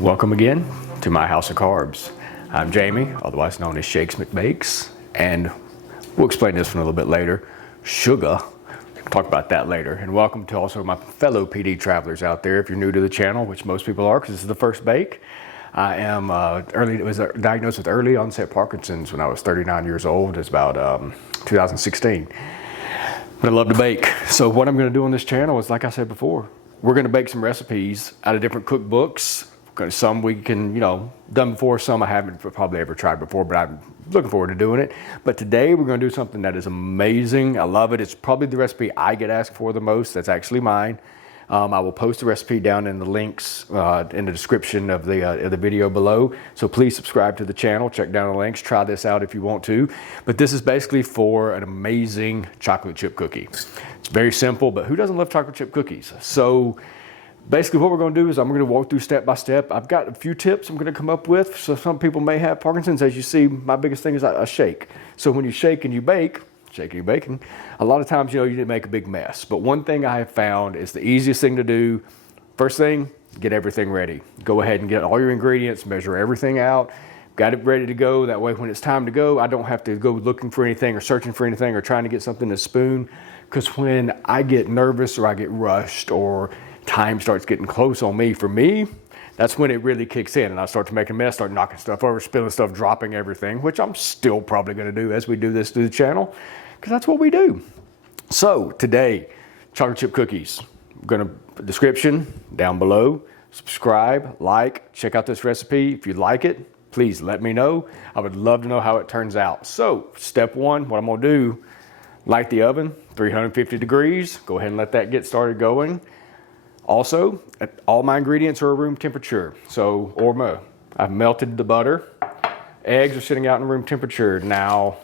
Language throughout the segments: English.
Welcome again to my house of carbs. I'm Jamie, otherwise known as Shakes McBakes, and we'll explain this one a little bit later. Sugar, we'll talk about that later. And welcome to also my fellow PD travelers out there. If you're new to the channel, which most people are, because this is the first bake. I am was diagnosed with early onset Parkinson's when I was 39 years old. It's about 2016. But I love to bake. So what I'm going to do on this channel is, like I said before, we're going to bake some recipes out of different cookbooks. Some we can, done before, some I haven't probably ever tried before, but I'm looking forward to doing it. But today we're going to do something that is amazing. I love it. It's probably the recipe I get asked for the most. That's actually mine. I will post the recipe down in the links in the description of the video below. So please subscribe to the channel, check down the links, try this out if you want to. But this is basically for an amazing chocolate chip cookie. It's very simple, but who doesn't love chocolate chip cookies? So basically what we're going to do is I'm going to walk through step by step. I've got a few tips I'm going to come up with. So some people may have Parkinson's. As you see, my biggest thing is I shake. So when you shake and you bake, shaking and baking, a lot of times, you didn't make a big mess. But one thing I have found is the easiest thing to do. First thing, get everything ready. Go ahead and get all your ingredients, measure everything out, got it ready to go. That way when it's time to go, I don't have to go looking for anything or searching for anything or trying to get something to spoon. Because when I get nervous or I get rushed or time starts getting close on me, for me, that's when it really kicks in and I start to make a mess, start knocking stuff over, spilling stuff, dropping everything, which I'm still probably going to do as we do this to the channel, because that's what we do. So today, chocolate chip cookies. I'm going to description down below. Subscribe, like, check out this recipe. If you like it, please let me know. I would love to know how it turns out. So step one, what I'm going to do, light the oven, 350 degrees. Go ahead and let that get started going. Also, all my ingredients are room temperature. So, I've melted the butter. Eggs are sitting out in room temperature. Now,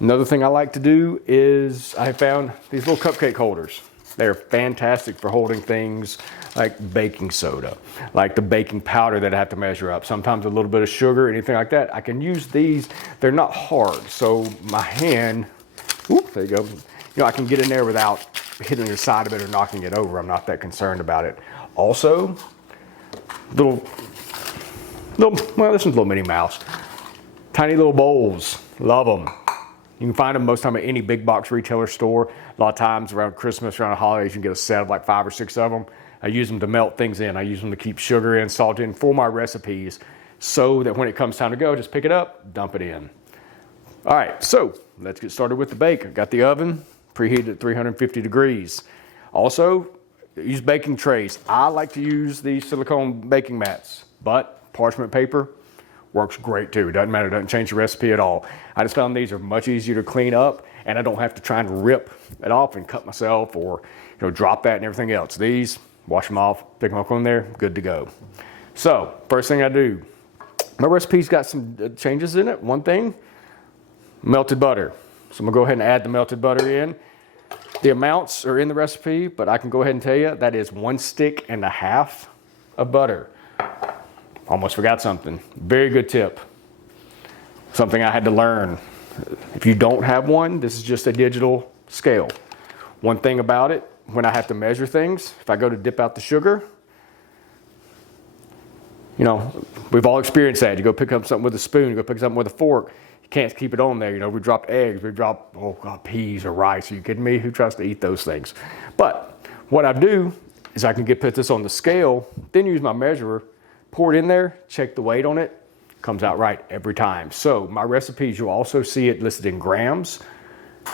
another thing I like to do is I found these little cupcake holders. They're fantastic for holding things like baking soda, like the baking powder that I have to measure up. Sometimes a little bit of sugar, anything like that. I can use these. They're not hard, so my hand, there you go. I can get in there without hitting the side of it or knocking it over. I'm not that concerned about it. Also, well, this one's a little Minnie Mouse. Tiny little bowls, love them. You can find them most time at any big box retailer store. A lot of times around Christmas, around the holidays, you can get a set of like 5 or 6 of them. I use them to melt things in. I use them to keep sugar in, salt in for my recipes, so that when it comes time to go, just pick it up, dump it in. All right, so let's get started with the bake. I've got the oven preheated at 350 degrees. Also, use baking trays. I like to use these silicone baking mats, but parchment paper works great too. It doesn't matter, it doesn't change the recipe at all. I just found these are much easier to clean up, and I don't have to try and rip it off and cut myself or drop that and everything else. These, wash them off, pick them up on there, good to go. So, first thing I do, my recipe's got some changes in it. One thing, melted butter. So I'm gonna go ahead and add the melted butter in. The amounts are in the recipe, but I can go ahead and tell you that is 1.5 sticks of butter. Almost forgot something. Very good tip. Something I had to learn. If you don't have one, this is just a digital scale. One thing about it, when I have to measure things, if I go to dip out the sugar, we've all experienced that. You go pick up something with a spoon, you go pick something with a fork. You can't keep it on there. We dropped eggs, we dropped, peas or rice. Are you kidding me? Who tries to eat those things? But what I do is I can put this on the scale, then use my measurer, pour it in there, check the weight on it, comes out right every time. So my recipes, you'll also see it listed in grams.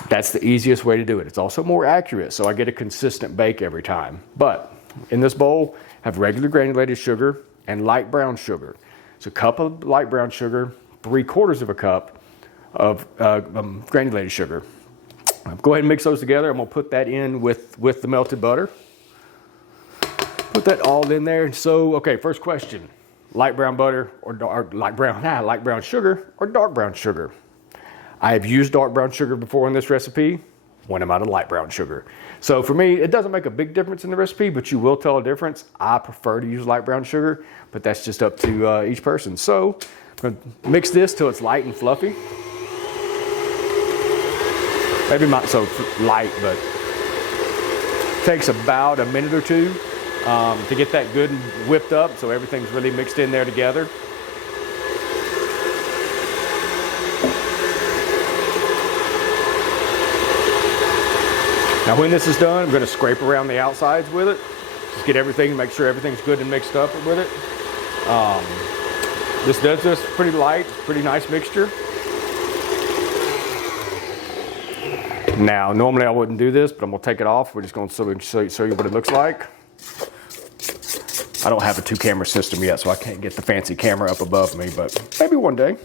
That's the easiest way to do it. It's also more accurate, so I get a consistent bake every time. But in this bowl, I have regular granulated sugar and light brown sugar. So a cup of light brown sugar, 3/4 of a cup of granulated sugar. Go ahead and mix those together. I'm gonna put that in with the melted butter. Put that all in there. So, okay, first question: light brown butter or light brown sugar or dark brown sugar? I have used dark brown sugar before in this recipe when I'm out of light brown sugar. So for me, it doesn't make a big difference in the recipe, but you will tell a difference. I prefer to use light brown sugar, but that's just up to each person. So I'm gonna mix this till it's light and fluffy. Maybe not so light, but takes about a minute or two. to get that good and whipped up so everything's really mixed in there together. Now when this is done, I'm going to scrape around the outsides with it. Just get everything, make sure everything's good and mixed up with it. This does this pretty light, pretty nice mixture. Now, normally I wouldn't do this, but I'm gonna take it off. We're just gonna show you what it looks like. I don't have a 2-camera system yet, so I can't get the fancy camera up above me, but maybe one day.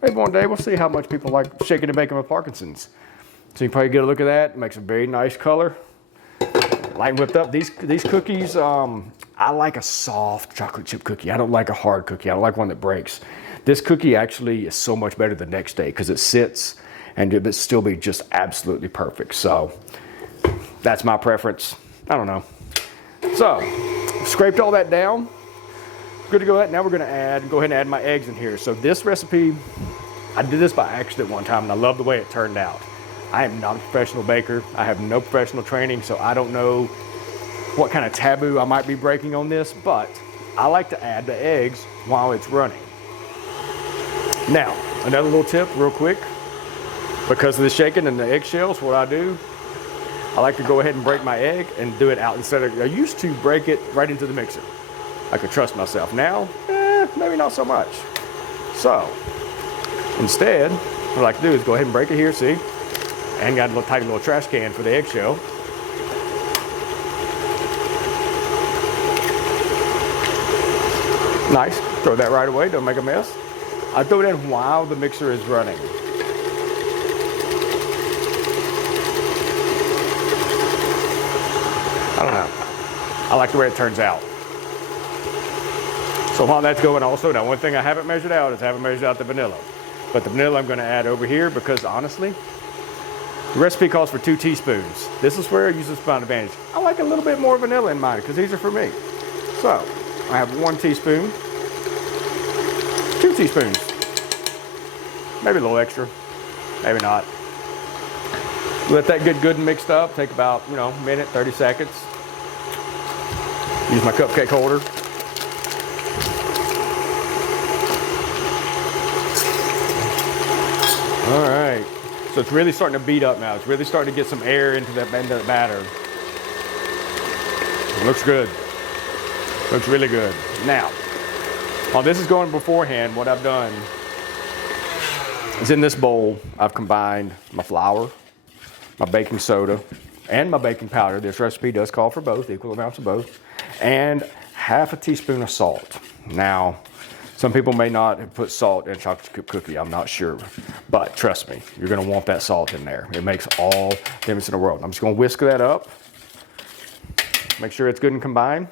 Maybe one day we'll see how much people like shaking and baking with Parkinson's. So you can probably get a look at that. It makes a very nice color. Light and whipped up. These cookies, I like a soft chocolate chip cookie. I don't like a hard cookie. I don't like one that breaks. This cookie actually is so much better the next day because it sits and it still be just absolutely perfect. So that's my preference. I don't know. So scraped all that down. Good to go. Now we're going to go ahead and add my eggs in here. So this recipe, I did this by accident one time and I love the way it turned out. I am not a professional baker. I have no professional training, so I don't know what kind of taboo I might be breaking on this, but I like to add the eggs while it's running. Now, another little tip real quick. Because of the shaking and the eggshells, what I do, I like to go ahead and break my egg and do it out instead of, I used to break it right into the mixer. I could trust myself. Now, maybe not so much. So, instead, what I like to do is go ahead and break it here, see? And got a little tiny little trash can for the eggshell. Nice, throw that right away, don't make a mess. I throw it in while the mixer is running. I don't know. I like the way it turns out. So while that's going also, now one thing I haven't measured out is I haven't measured out the vanilla. But the vanilla I'm gonna add over here because honestly, the recipe calls for 2 teaspoons. This is where I use this by advantage. I like a little bit more vanilla in mine because these are for me. So I have 1 teaspoon, 2 teaspoons, maybe a little extra, maybe not. Let that get good and mixed up. Take about, a minute, 30 seconds. Use my cupcake holder. All right. So it's really starting to beat up now. It's really starting to get some air into that batter. It looks good. Looks really good. Now, while this is going beforehand, what I've done is in this bowl, I've combined my flour, my baking soda, and my baking powder. This recipe does call for both, equal amounts of both, and half a teaspoon of salt. Now, some people may not have put salt in a chocolate chip cookie, I'm not sure. But trust me, you're gonna want that salt in there. It makes all the difference in the world. I'm just gonna whisk that up. Make sure it's good and combined.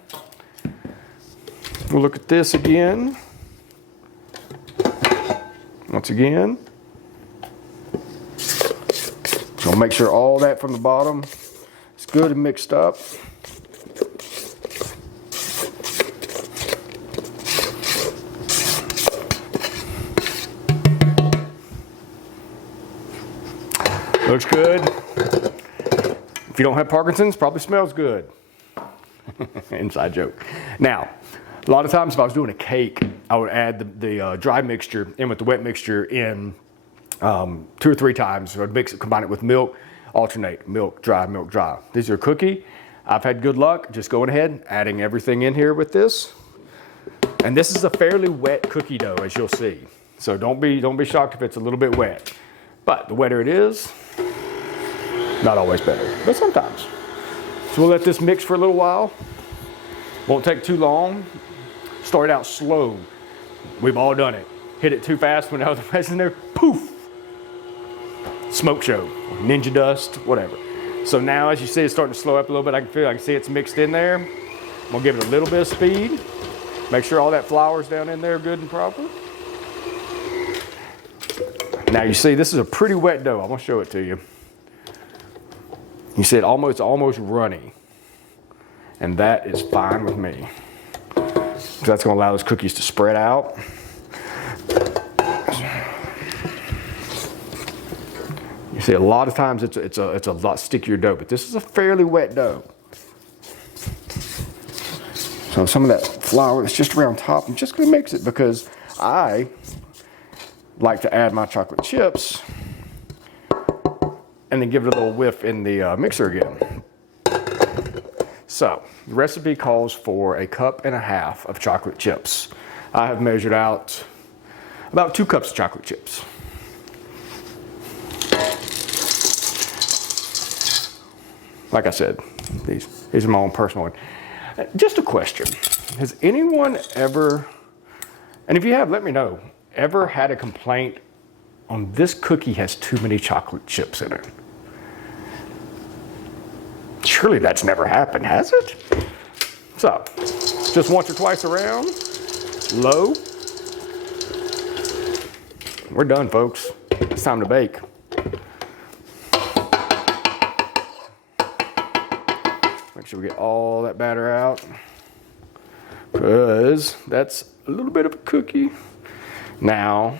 We'll look at this again. Once again. So make sure all that from the bottom is good and mixed up. Looks good. If you don't have Parkinson's, probably smells good. Inside joke. Now, a lot of times if I was doing a cake, I would add the dry mixture in with the wet mixture in 2 or 3 times. So I'd mix it, combine it with milk, alternate milk, dry, milk, dry. These are a cookie. I've had good luck just going ahead, adding everything in here with this. And this is a fairly wet cookie dough, as you'll see. So don't be shocked if it's a little bit wet. But the wetter it is, not always better, but sometimes. So we'll let this mix for a little while. Won't take too long. Start out slow. We've all done it. Hit it too fast when the rest in there, poof! Smoke show, ninja dust, whatever. So now as you see it's starting to slow up a little bit, I can see it's mixed in there. I'm gonna give it a little bit of speed. Make sure all that flour's down in there good and proper. Now you see this is a pretty wet dough. I'm gonna show it to you. You see it's almost runny. And that is fine with me. So that's gonna allow those cookies to spread out. You see a lot of times it's a lot stickier dough, but this is a fairly wet dough. So some of that flour that's just around top, I'm just gonna mix it because I like to add my chocolate chips and then give it a little whiff in the mixer again. So the recipe calls for 1.5 cups of chocolate chips. I have measured out about 2 cups of chocolate chips. Like I said, these are my own personal one. Just a question. Has anyone ever, and if you have, let me know, ever had a complaint on this cookie has too many chocolate chips in it? Surely that's never happened, has it? So, just once or twice around, low. We're done, folks. It's time to bake. Make sure we get all that batter out, because that's a little bit of a cookie. Now,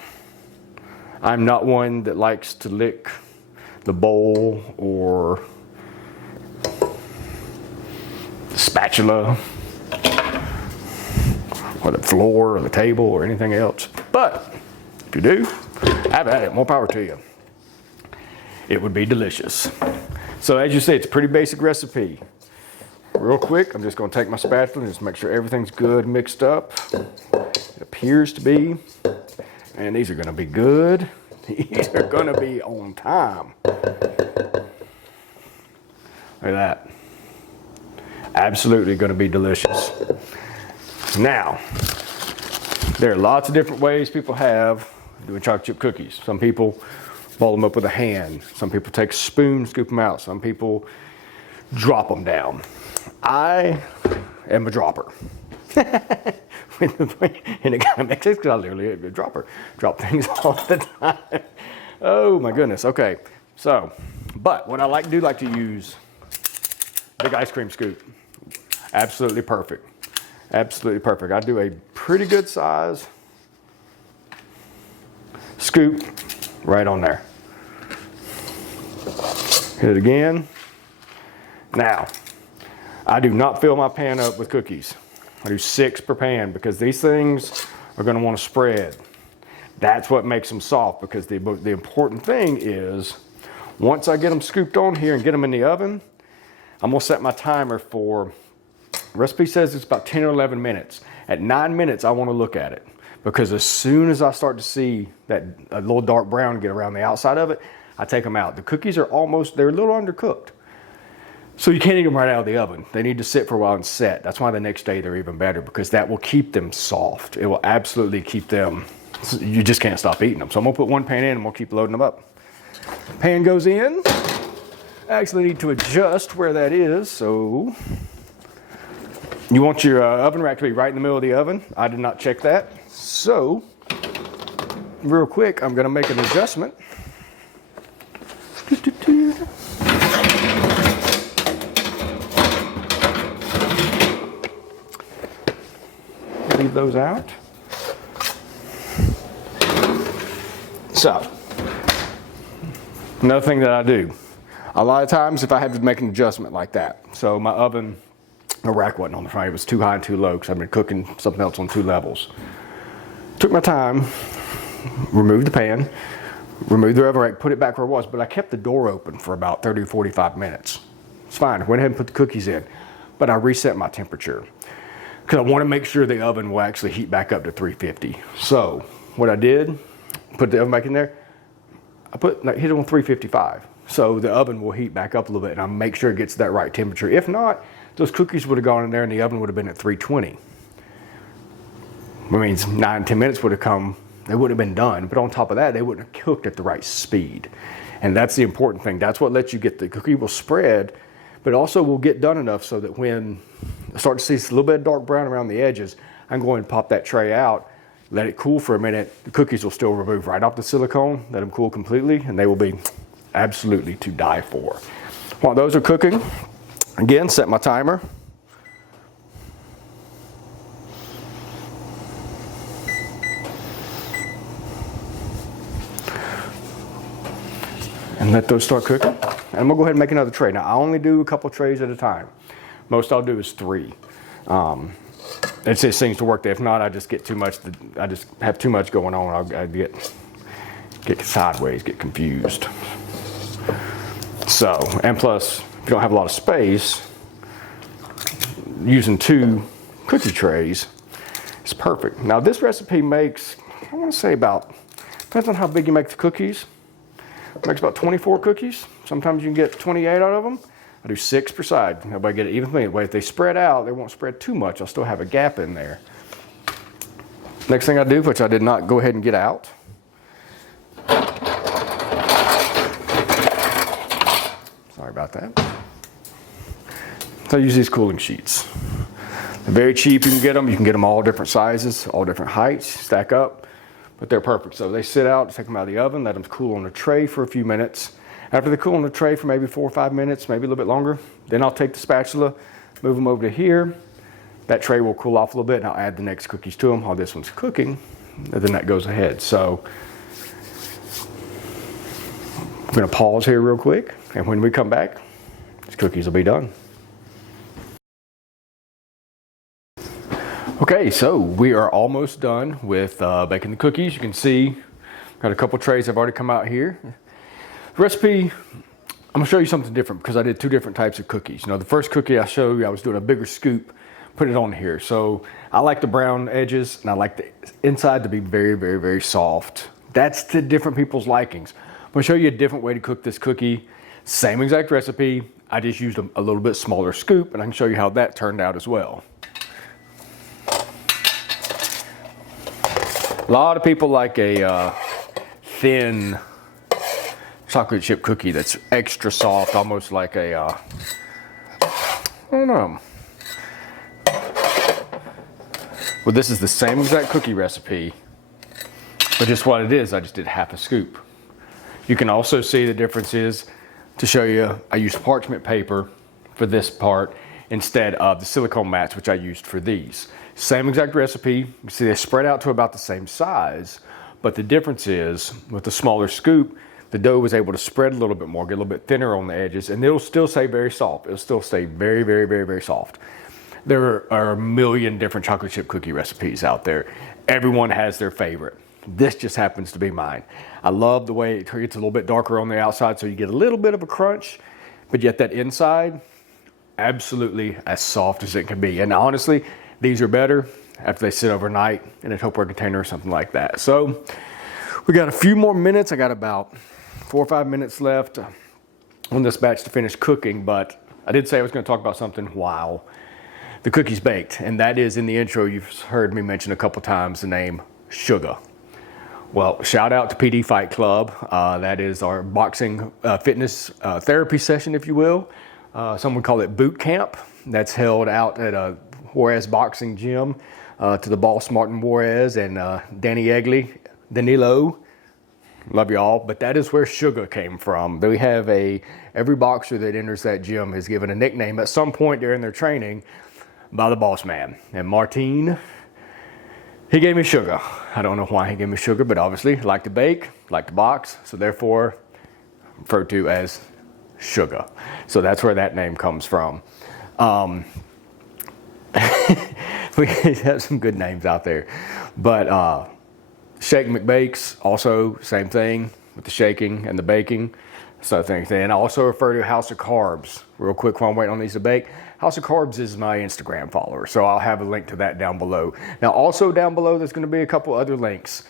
I'm not one that likes to lick the bowl or the spatula or the floor or the table or anything else. But if you do, have at it, more power to you. It would be delicious. So as you see, it's a pretty basic recipe. Real quick, I'm just gonna take my spatula and just make sure everything's good mixed up. It appears to be. And these are gonna be good. These are gonna be on time. Look at that. Absolutely gonna be delicious. Now, there are lots of different ways people have doing chocolate chip cookies. Some people ball them up with a hand. Some people take a spoon, scoop them out. Some people drop them down. I am a dropper. And it kind of makes sense because I literally am a dropper. Drop things all the time. Oh my goodness. Okay. So, but what I like to use big ice cream scoop. Absolutely perfect. Absolutely perfect. I do a pretty good size scoop right on there. Hit it again. Now, I do not fill my pan up with cookies. I do 6 per pan because these things are going to want to spread. That's what makes them soft, because the important thing is once I get them scooped on here and get them in the oven, I'm going to set my timer for, the recipe says it's about 10 or 11 minutes. At 9 minutes, I want to look at it, because as soon as I start to see that a little dark brown get around the outside of it, I take them out. The cookies are they're a little undercooked. So you can't eat them right out of the oven. They need to sit for a while and set. That's why the next day they're even better, because that will keep them soft. It will absolutely keep them, you just can't stop eating them. So I'm gonna put one pan in and we'll keep loading them up. Pan goes in. I actually need to adjust where that is. So you want your oven rack to be right in the middle of the oven. I did not check that. So real quick, I'm gonna make an adjustment. Leave those out. So, another thing that I do, a lot of times if I have to make an adjustment like that, so my oven, the rack wasn't on the front, it was too high and too low because I've been cooking something else on 2 levels. Took my time, removed the pan, removed the oven rack, put it back where it was, but I kept the door open for about 30 to 45 minutes. It's fine, I went ahead and put the cookies in, but I reset my temperature, because I want to make sure the oven will actually heat back up to 350. So what I did, put the oven back in there, hit it on 355. So the oven will heat back up a little bit, and I'll make sure it gets that right temperature. If not, those cookies would have gone in there and the oven would have been at 320. That means 9, 10 minutes would have come, they would have been done. But on top of that, they wouldn't have cooked at the right speed. And that's the important thing. That's what lets you get the cookie will spread, but also will get done enough so that when I start to see a little bit of dark brown around the edges, I'm going to pop that tray out, let it cool for a minute. The cookies will still remove right off the silicone, let them cool completely, and they will be absolutely to die for. While those are cooking, again, set my timer. And let those start cooking. And I'm gonna go ahead and make another tray. Now I only do a couple trays at a time. Most I'll do is 3. it just seems to work there. If not, I just get too much. I just have too much going on. I get sideways, get confused. So, and plus, if you don't have a lot of space, using 2 cookie trays is perfect. Now, this recipe makes, I want to say about, depends on how big you make the cookies, it makes about 24 cookies. Sometimes you can get 28 out of them. I do 6 per side. Everybody get it evenly. That way, if they spread out, they won't spread too much. I'll still have a gap in there. Next thing I do, which I did not go ahead and get out, sorry about that. So I use these cooling sheets. They're very cheap. You can get them. You can get them all different sizes, all different heights, stack up, but they're perfect. So they sit out, take them out of the oven, let them cool on a tray for a few minutes. After they cool on the tray for maybe 4 or 5 minutes, maybe a little bit longer, then I'll take the spatula, move them over to here. That tray will cool off a little bit, and I'll add the next cookies to them while this one's cooking, and then that goes ahead. So I'm gonna pause here real quick, and when we come back, these cookies will be done. Okay, so we are almost done with baking the cookies. You can see, got a couple trays have already come out here. Recipe, I'm gonna show you something different because I did 2 different types of cookies. You know, the first cookie I showed you, I was doing a bigger scoop, put it on here. So I like the brown edges and I like the inside to be very, very, very soft. That's to different people's likings. I'm gonna show you a different way to cook this cookie. Same exact recipe, I just used a little bit smaller scoop, and I can show you how that turned out as well. A lot of people like a thin chocolate chip cookie that's extra soft, almost like a, I don't know. Well, this is the same exact cookie recipe, but just what it is, I just did half a scoop. You can also see the difference is, to show you, I used parchment paper for this part instead of the silicone mats, which I used for these. Same exact recipe. You see they spread out to about the same size, but the difference is with the smaller scoop, the dough was able to spread a little bit more, get a little bit thinner on the edges, and it'll still stay very soft. It'll still stay very, very, very, very soft. There are a million different chocolate chip cookie recipes out there. Everyone has their favorite. This just happens to be mine. I love the way it gets a little bit darker on the outside, so you get a little bit of a crunch, but yet that inside, absolutely as soft as it can be. And honestly, these are better after they sit overnight in a Tupperware container or something like that. So we got a few more minutes. I got about 4 or 5 minutes left on this batch to finish cooking, but I did say I was going to talk about something while the cookie's baked, and that is in the intro. You've heard me mention a couple times the name Sugar. Well, shout out to PD Fight Club. That is our boxing fitness therapy session, if you will. Some would call it boot camp. That's held out at a Juarez boxing gym to the boss, Martin Juarez, and Danilo. Love y'all, but that is where Sugar came from. We have every boxer that enters that gym is given a nickname at some point during their training by the boss man. And Martin, he gave me Sugar. I don't know why he gave me Sugar, but obviously like to bake, like to box, so therefore referred to as Sugar. So that's where that name comes from. We have some good names out there, but Shake McBakes, also same thing with the shaking and the baking. So same thing. And I also refer to House of Carbs. Real quick while I'm waiting on these to bake. House of Carbs is my Instagram follower, so I'll have a link to that down below. Now also down below there's going to be a couple other links.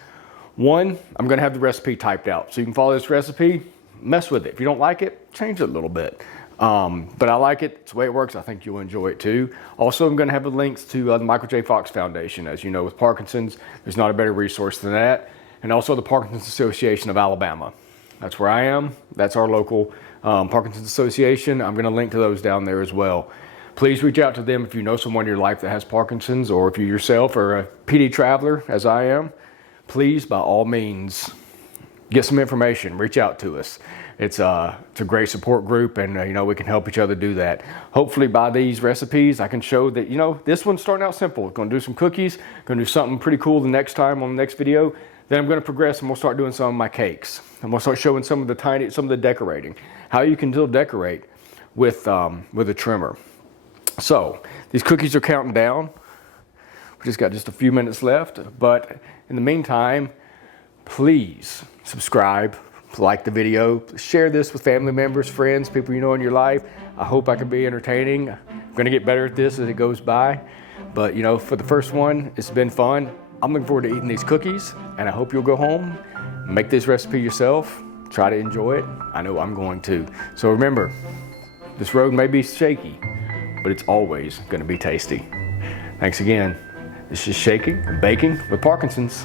One, I'm going to have the recipe typed out, so you can follow this recipe, mess with it. If you don't like it, change it a little bit. But I like it. It's the way it works. I think you'll enjoy it too. Also, I'm going to have the links to the Michael J. Fox Foundation. As you know, with Parkinson's, there's not a better resource than that. And also the Parkinson's Association of Alabama. That's where I am. That's our local Parkinson's Association. I'm going to link to those down there as well. Please reach out to them if you know someone in your life that has Parkinson's, or if you yourself are a PD traveler, as I am. Please, by all means, get some information. Reach out to us. It's a great support group, and you know, we can help each other do that. Hopefully by these recipes, I can show that, you know, this one's starting out simple. Going to do some cookies, going to do something pretty cool the next time on the next video. Then I'm going to progress and we'll start doing some of my cakes. And we'll start showing some of the decorating. How you can still decorate with a trimmer. So these cookies are counting down. We just got just a few minutes left, but in the meantime, please subscribe, like the video, share this with family members, friends, people you know in your life. I hope I can be entertaining. I'm gonna get better at this as it goes by. But you know, for the first one, it's been fun. I'm looking forward to eating these cookies, and I hope you'll go home, make this recipe yourself, try to enjoy it. I know I'm going to. So remember, this road may be shaky, but it's always gonna be tasty. Thanks again. This is Shaking and Baking with Parkinson's.